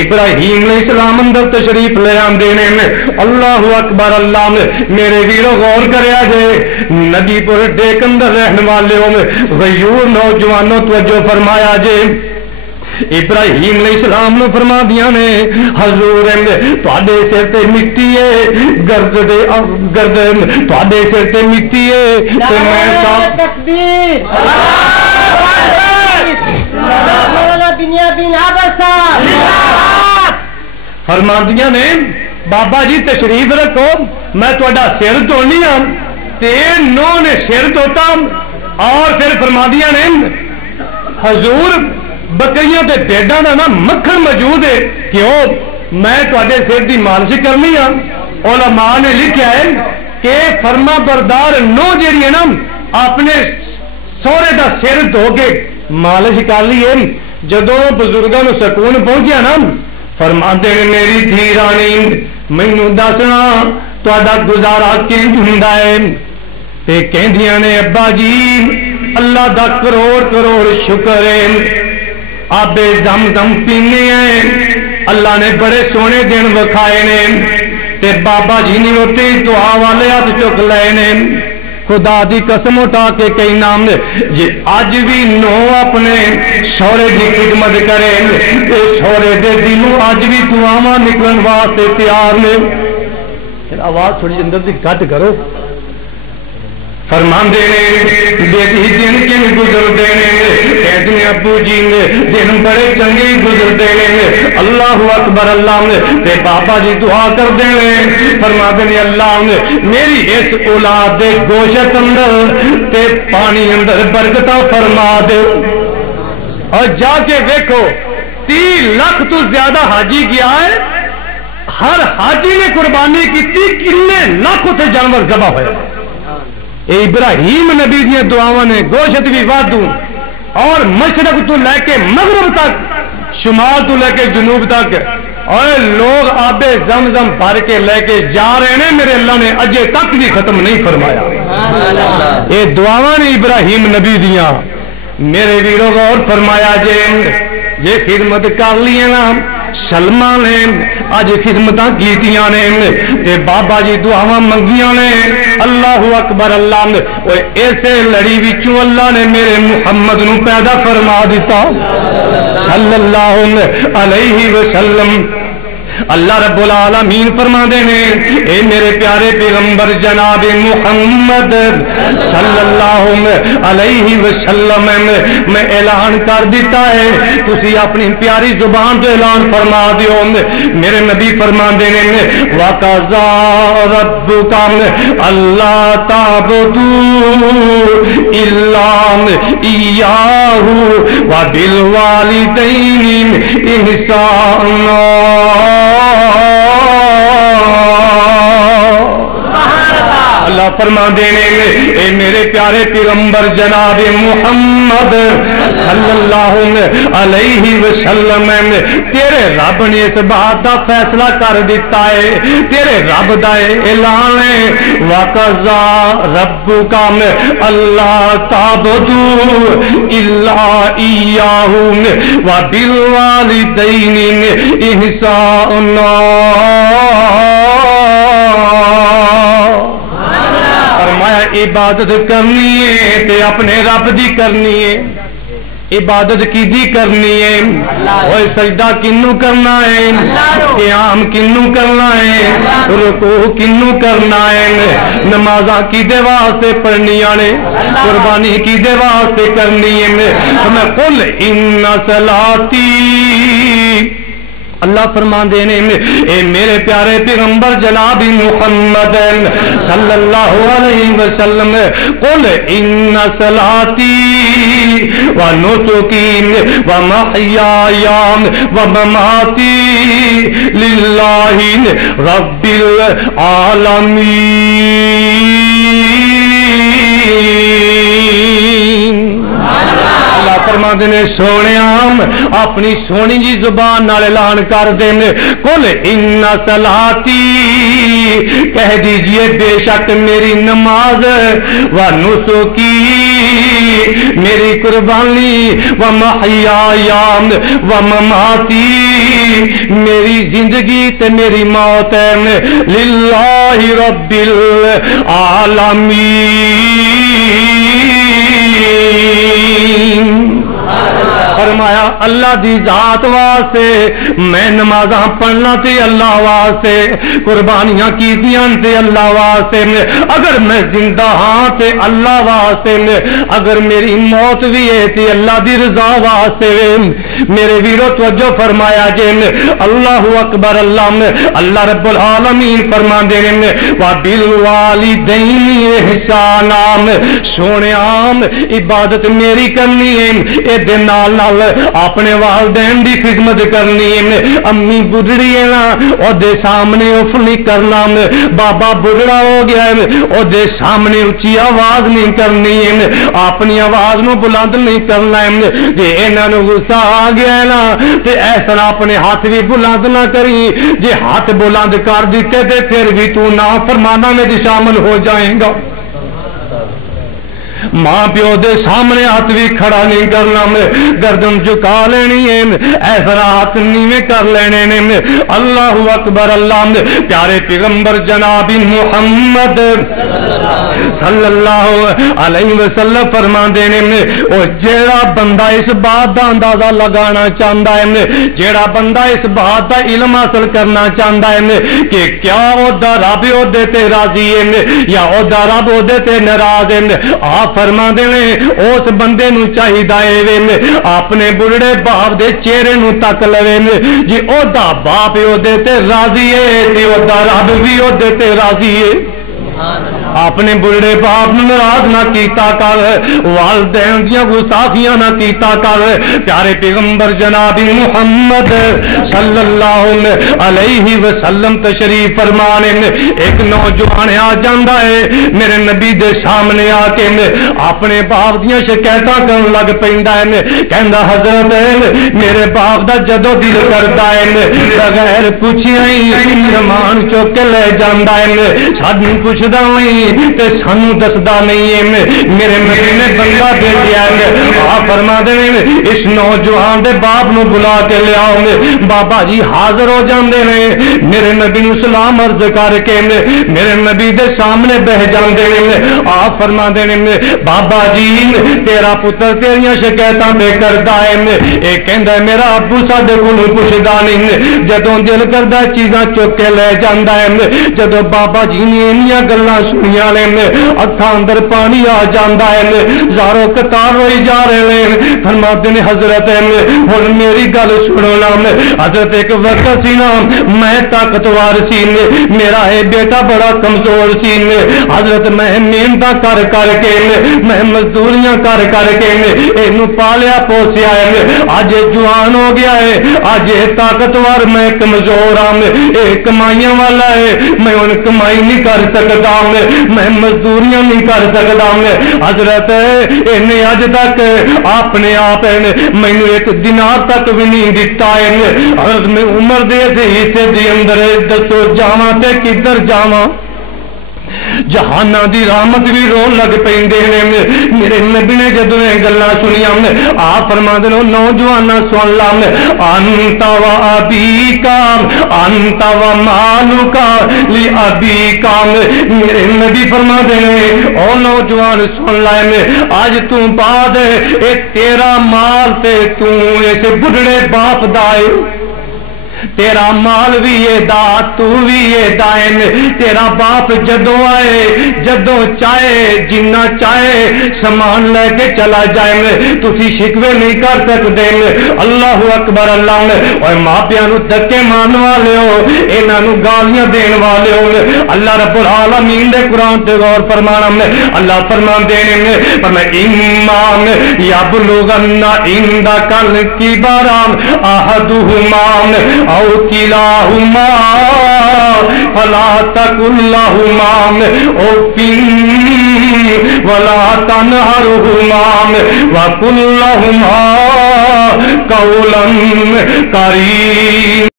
ابراہیم علیہ السلام اندر تشریف لے آندے نے اللہ اکبر اللہ میرے ویرو غور کریا جے نبی پور ڈیک اندر رہن والے غیور نوجوانوں توجہ فرمایا جے ابراہیم علیہ السلام نے فرما دیا نے حضور تواڈے سر تے مٹی ہے گرد تواڈے سر تے مٹی ہے تے میں تکبیر فرما دیا نے بابا جی تشریف رکھو میں تواڈا سر دھونی ہوں تے نو نے سر دھوتا اور پھر فرما دیا نے حضور بکریاں تے بھیڈاں دا نا مکھن موجود ہے کیوں میں تواڈے سر دی مالش کرنی ہاں علماء نے لکھا ہے کہ فرما بردار نو جیڑی ہے نا اپنے سورے دا سر دھو کے مالش کر لی ہے جدوں بزرگاں نو سکون پہنچیا نا فرماندے نے میری دھی رانی مینوں دسنا تواڈا گزارا کینج ہوندا ہے تے کہندیاں نے ابا جی اللہ دا کروڑ کروڑ شکر ہے آبے زمزم پینے ہیں اللہ نے بڑے سونے دن وکھائے نے تے بابا جی نے ہوتے دعا والے ہاتھ چک لے نے خدا دی قسم اٹھا کے کئی نام نے جی آج بھی نو اپنے شورے دی خدمت کریں تے شورے دے دلوں آج بھی دعاواں نکلن واسطے تیار نے آواز تھوڑی اندر دی گھٹ کرو فرماندے نے بیٹی دن کن گزرتے ہیں کہتے ہیں ابو جی نے دن بڑے چنگے گزرتے ہیں اللہ اکبر اللہ نے تے بابا جی دعا کر دیں فرماندے نے اللہ نے میری اس اولاد دے گوشت اندر تے پانی اندر برکتہ فرما دے اور جا کے دیکھو 30 لاکھ تو زیادہ حاجی گیا ہے ہر حاجی نے قربانی کی کتنے لاکھ تے جانور ذبح ہوئے ابراہیم نبی دیا دعاواں نے گوشت بھی وادوں اور مشرق تو لے کے مغرب تک شمال تو لے کے جنوب تک اور لوگ آب زمزم بھر کے لے کے جا رہے ہیں میرے اللہ نے اجے تک بھی ختم نہیں فرمایا یہ دعاواں نے ابراہیم نبی دیا میرے ویروں غور فرمایا جے یہ خدمت کر لیے نا سلمہ نے آج خدمتاں کیتیاں نے تے بابا جی دعاواں منگیاں نے اللہ اکبر اللہ نے ایسے لڑی وچوں اللہ نے میرے محمد نو پیدا فرما دیتا صلی اللہ علیہ وسلم اللہ رب العالمین فرما دینے اے میرے پیارے پیغمبر جناب محمد صلی اللہ علیہ وسلم میں اعلان کر دیتا ہے تسی اپنی پیاری زبان تو اعلان فرما دیو میرے نبی فرما دینے وَقَضَى رَبُّكَ أَلَّا تَعْبُدُوا إِلَّا إِيَّاهُ وَبِالْوَالِدَيْنِ إِحْسَانًا اللہ فرما دینے اے میرے پیارے پیغمبر جناب محمد صلی اللہ علیہ وسلم تیرے رب نے اس بات دا فیصلہ کر دیتا ہے تیرے رب دا اعلان ہے وَقَضَى رَبُّكَ أَلَّا تَعْبُدُوا إِلَّا إِيَّاهُ وَبِالْوَالِدَيْنِ إِحْسَانًا عبادت کرنی ہے تے اپنے رب دی کرنی ہے عبادت کی دی کرنی ہے اور سجدہ کنوں کرنا ہے قیام کنوں کرنا ہے رکوع کنوں کرنا ہے نمازاں کی دے واسطے پڑھنیاں نے قربانی کی دے واسطے کرنی ہے میں قل ان صلاتی اللہ فرمان دینے میں اے میرے پیارے پیغمبر جناب محمد صلی اللہ علیہ وسلم قل ان صلاتی و نسکی و محیای و مماتی للہ رب العالمین فرما دینے سونے آم اپنی سونی جی زبان نال اعلان کر دینے قل ان صلاتی کہہ دیجئے بے شک میری نماز و نسکی میری قربانی و محیایا و مماتی میری زندگی تے میری موت ہے للہ رب العالمین۔ فرمایا اللہ دی ذات واسطے میں نمازاں پڑھنا تے اللہ واسطے، قربانیاں کیتیاں تے اللہ واسطے، اگر میں زندہ ہاں تے اللہ واسطے، اگر میری موت بھی ہے تے اللہ دی رضا واسطے۔ میرے ویرو توجہ فرمایا جے اللہ اکبر، اللہ رب العالمین فرماندے نے وَبِالْوَالِدَيْنِ احسانا، سونے عام عبادت میری کرنی ہے، اے دے نال نال اپنے والدین دی خدمت کرنی ہے۔ امی بڑھڑی ہے نا او دے سامنے اف نہیں کرنا، بابا بڑھڑا ہو گیا ہے او دے سامنے اچھی آواز نہیں کرنی ہے، اپنی آواز نو بلند نہیں کرنا ہے۔ جے انہاں نو غصہ آ گیا ہے نا تے ایسا اپنے ہاتھ بھی بلند نہ کری، جے ہاتھ بلند کر دیتے تے پھر بھی تو نافرمانہ میں شامل ہو جائیں گا۔ ماں پیو دے سامنے ہاتھ بھی کھڑا نہیں کرنا، گردن جھکا لینی ہے، ایسا ہاتھ نیویں کر لینے نے۔ اللہ اکبر، اللہ پیارے پیغمبر جناب محمد صلی اللہ علیہ وسلم فرماندے نے او جیڑا بندہ اس بات دا اندازہ لگانا چاہتا ہے، جیڑا بندہ اس بات دا علم حاصل کرنا چاہتا ہے کہ کیا او دا رب او دے تے راضی ہے یا او دا رب او دے تے ناراض ہے، آپ فرما دے اس بندے نو چاہیے اپنے بڑھڑے باپ دے چہرے نو تک لوے، جی او دا باپ او دے تے راضی ہے تے او دا رب بھی او دے تے راضی ہے۔ اپنے بڑھڑے باپ ناراض نہ کیتا کر، والدین دیاں گستاخیاں نہ کیتا کر۔ پیارے پیغمبر جناب محمد صلی اللہ علیہ وسلم تشریف فرمانے، ایک نوجوان آ جاندا ہے میرے نبی دے سامنے آ کے اپنے باپ دیاں شکایتاں کرن لگ پیندا ہے، کہندا حضرت میرے باپ دا جدو دل کردا ہے بغیر پوچھیا ہی سامان چوک کے لے جاندا ہے، سانوں پوچھدا نہیں تے سانو دسدا نہیں ہے۔ میرے نبی نے بندہ بھیجیا ہے، آپ فرما دے اس نوجوان دے باپ نو بلا کے لے آؤ۔ بابا جی حاضر ہو جاندے نے، میرے نبی نو سلام عرض کر کے میرے نبی دے سامنے بہ جاندے نے۔ آپ فرما دے بابا جی تیرا پتر تیریاں شکایتاں بے کردا ہے، اے کہندا ہے میرا ابو ساڈے کولوں پوچھدا نہیں، جدوں دل کردا چیزاں چک کے لے جاندا ہے۔ جدوں بابا جی نے انیاں گلاں سنیاں نے اکھاں اندر پانی آ جاندا ہے، زارو قطار ہوئی جا رہے ہیں۔ فرماتے ہیں حضرت ہن میری گل سنو نا، حضرت ایک وقت سی نا میں طاقتور سی، میرا اے بیٹا بڑا کمزور سی، حضرت میں محنتاں کر کر کے میں مزدوریاں کر کر کے اینو پالیا پوسیا ہے، اج جوان ہو گیا ہے، اج طاقتور میں کمزور ہاں، اے کمائیاں والا ہے میں ان کمائی نہیں کر سکتا، میں مزدوریاں نہیں کر سکتا۔ حضرت انہیں اج تک اپنے آپ مینوں ایک دینار تک بھی نہیں دیتا ہے، حضرت میں عمر دے سے حصے دی اندر دسو جاواں تے کدھر جاواں؟ جہانا دی رحمت بھی رون لگ پیندے نے۔ میرے نبی نے جدوں یہ گلاں سنیاں آپ فرماندے نے نوجواناں سن لا، انت و ابیکا انت و مالکا لابیکا، میرے نبی فرماندے نے او نوجوان سن لا، اج تو بعد اے تیرا مال تے تو اس بڑھڑے باپ دا ہے، تیرا مال بھی یہ دا تو بھی یہ دائن، تیرا باپ جدوں آئے جدوں چاہے جنہ چاہے سامان لے کے چلا جائے، تسی شکوے نہیں کر سکتے۔ اللہ اکبر، اللہ اور ماں پیاں نو دھکے مارن والے ہو، انہاں نو گالیاں دین والے ہو، اللہ رب العالمین دے قرآن تے غور فرمانا، اللہ فرماندے نے فرمایا ایمان یبلغن عندک الکبر احدہما او کلاہما فلا تقل لہما اف ولا تنہرہما وقل لہما قولا کریم۔